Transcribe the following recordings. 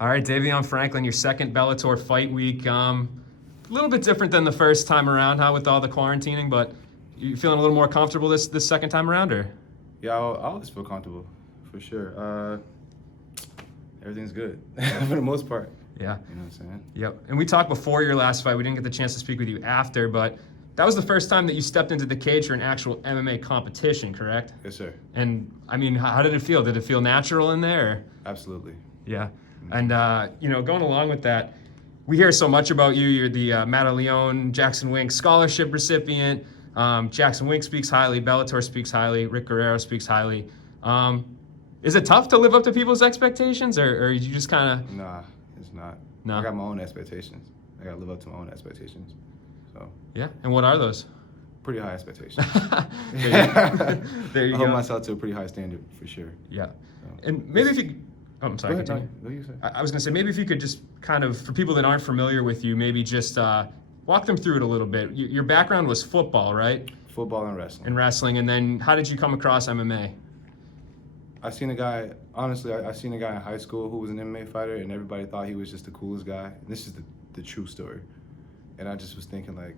All right, Davion Franklin, your second Bellator fight week. A little bit different than the first time around, huh, with all the quarantining, but you feeling a little more comfortable this second time around, or? Yeah, I always feel comfortable, for sure. Everything's good, for the most part. Yeah. You know what I'm saying? Yep. And we talked before your last fight. We didn't get the chance to speak with you after, but that was the first time that you stepped into the cage for an actual MMA competition, correct? Yes, sir. And, I mean, how did it feel? Did it feel natural in there? Or? Absolutely. Yeah. And, going along with that, we hear so much about you. You're the Madeline JacksonWink Scholarship recipient. JacksonWink speaks highly. Bellator speaks highly. Rick Guerrero speaks highly. Is it tough to live up to people's expectations, or you just kind of... Nah, it's not. No? I got my own expectations. I got to live up to my own expectations. So. Yeah? And what are those? Pretty high expectations. There you I go. hold myself to a pretty high standard, for sure. Yeah. So. And maybe if you... Oh, I'm sorry. Go ahead, Continue. what do you say? I was going to say, maybe if you could just kind of, for people that aren't familiar with you, maybe just walk them through it a little bit. Your background was football, right? Football and wrestling. And wrestling. And then how did you come across MMA? I seen a guy in high school who was an MMA fighter, and everybody thought he was just the coolest guy. And this is the true story. And I just was thinking, like,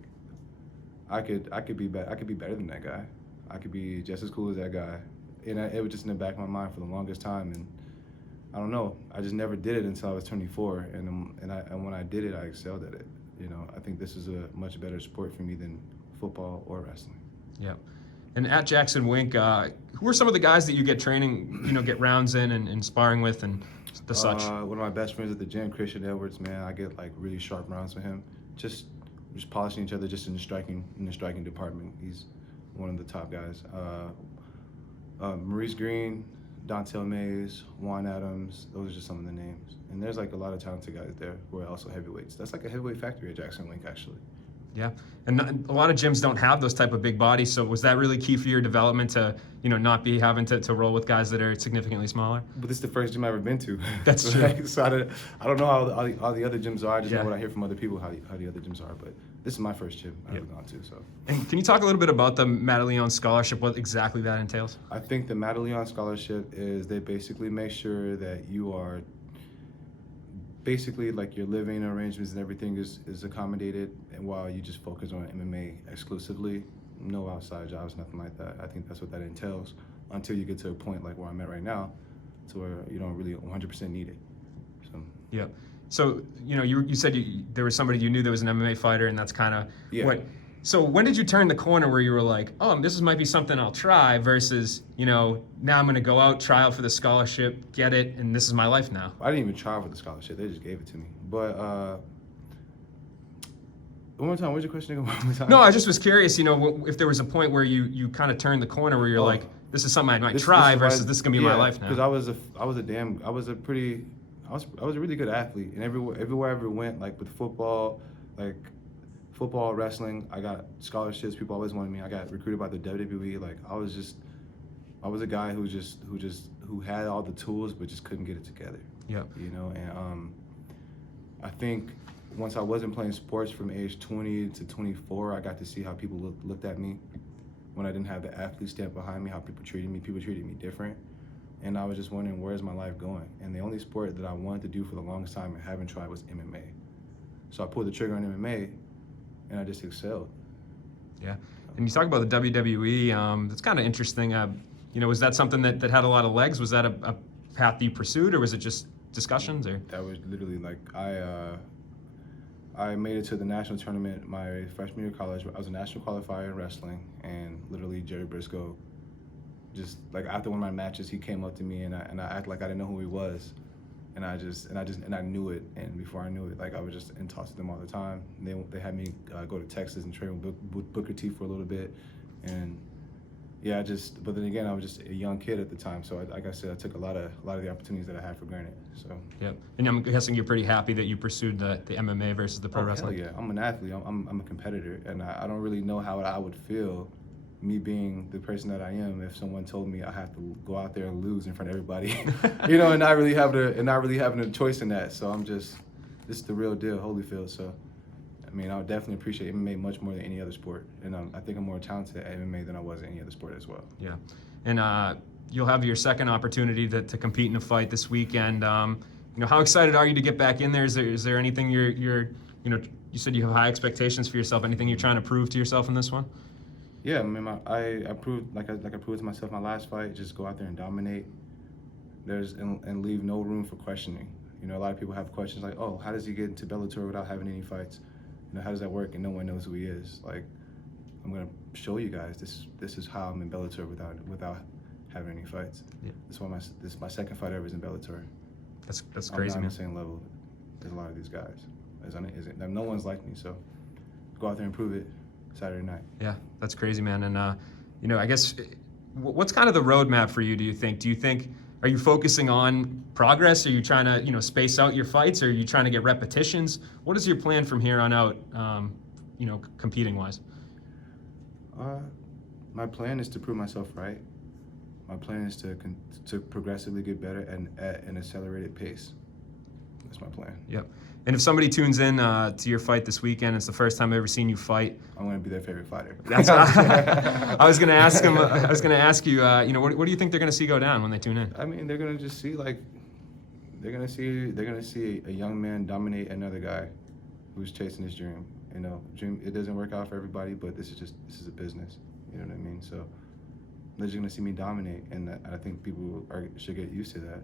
I could be better than that guy. I could be just as cool as that guy. And it was just in the back of my mind for the longest time. And I don't know, I just never did it until I was 24. And when I did it, I excelled at it. You know, I think this is a much better sport for me than football or wrestling. Yeah. And at JacksonWink, who are some of the guys that you get training, get rounds in and sparring with and the such? One of my best friends at the gym, Christian Edwards, man, I get like really sharp rounds with him. Just polishing each other just in the striking department. He's one of the top guys. Maurice Green, Dontel Mays, Juan Adams, those are just some of the names. And there's like a lot of talented guys there who are also heavyweights. That's like a heavyweight factory at JacksonWink, actually. Yeah, and a lot of gyms don't have those type of big bodies, so was that really key for your development to, not be having to roll with guys that are significantly smaller? But this is the first gym I've ever been to. That's true. So I don't know how the other gyms are. I just Yeah. know what I hear from other people, how the other gyms are. But this is my first gym I've ever gone to, so. And can you talk a little bit about the Madeline Scholarship, what exactly that entails? I think the Madeline Scholarship is they basically make sure that you are basically like your living arrangements and everything is accommodated, and while you just focus on MMA exclusively, no outside jobs, nothing like that. I think that's what that entails until you get to a point like where I'm at right now, to where you don't really 100% need it. So. Yeah. So, you said there was somebody you knew that was an MMA fighter, and that's kind of what. So when did you turn the corner where you were like, oh, this might be something I'll try, versus, now I'm going to go out, try out for the scholarship, get it, and this is my life now? I didn't even try for the scholarship. They just gave it to me. But one more time, what's your question again? One more time? No, I just was curious, if there was a point where you kind of turned the corner where you're like, this is something I might try versus this is going to be my life now. Because I was a really good athlete, and everywhere I ever went, like with football, wrestling, I got scholarships. People always wanted me. I got recruited by the WWE. Like I was a guy who had all the tools but just couldn't get it together. Yep. And I think once I wasn't playing sports from age 20 to 24, I got to see how people looked at me when I didn't have the athlete stamp behind me. How people treated me. People treated me different. And I was just wondering, where's my life going? And the only sport that I wanted to do for the longest time and haven't tried was MMA. So I pulled the trigger on MMA, and I just excelled. Yeah, and you talk about the WWE. That's kind of interesting. Was that something that had a lot of legs? Was that a path that you pursued, or was it just discussions? Or that was literally like I made it to the national tournament my freshman year of college. I was a national qualifier in wrestling, and literally Jerry Briscoe, just like after one of my matches, he came up to me and I acted like I didn't know who he was. And I knew it, and before I knew it, like I was just in talks with them all the time. They had me go to Texas and train with Booker T for a little bit, and yeah, but then again, I was just a young kid at the time, so like I said, I took a lot of the opportunities that I had for granted. So. Yep. And I'm guessing you're pretty happy that you pursued the MMA versus the pro wrestling. Hell yeah, I'm an athlete. I'm a competitor, and I don't really know how I would feel, me being the person that I am, if someone told me I have to go out there and lose in front of everybody, and not really having a choice in that. So this is the real deal, Holyfield. So, I mean, I would definitely appreciate MMA much more than any other sport, and I think I'm more talented at MMA than I was at any other sport as well. Yeah, and you'll have your second opportunity to compete in a fight this weekend. how excited are you to get back in there? Is there anything you're you said you have high expectations for yourself. Anything you're trying to prove to yourself in this one? Yeah, I mean, I proved I proved to myself my last fight. Just go out there and dominate. And leave no room for questioning. A lot of people have questions like, oh, how does he get into Bellator without having any fights? How does that work? And no one knows who he is. Like, I'm gonna show you guys this is how I'm in Bellator without having any fights. Yeah. This is my second fight ever is in Bellator. That's crazy, I'm not man. on the same level as a lot of these guys. No one's like me, so go out there and prove it Saturday night. Yeah, that's crazy, man. And I guess what's kind of the roadmap for you? Do you think? Are you focusing on progress? Are you trying to space out your fights? Or are you trying to get repetitions? What is your plan from here on out? Competing wise. My plan is to prove myself right. My plan is to progressively get better and at an accelerated pace. That's my plan. Yep. And if somebody tunes in to your fight this weekend, it's the first time I've ever seen you fight. I'm going to be their favorite fighter. That's what I was going to ask him. I was going to ask you. What do you think they're going to see go down when they tune in? I mean, they're going to just see they're going to see a young man dominate another guy who's chasing his dream. Dream. It doesn't work out for everybody, but this is a business. You know what I mean? So they're just going to see me dominate, and I think people should get used to that.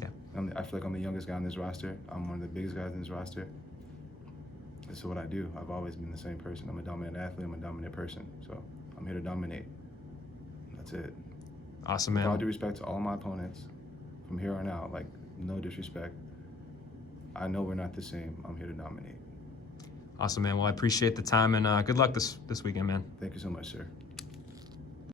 Yeah. I feel like I'm the youngest guy on this roster. I'm one of the biggest guys in this roster. This is what I do. I've always been the same person. I'm a dominant athlete. I'm a dominant person. So I'm here to dominate. That's it. Awesome, man. With all due respect to all my opponents, from here on out, no disrespect. I know we're not the same. I'm here to dominate. Awesome, man. Well, I appreciate the time, and good luck this weekend, man. Thank you so much, sir.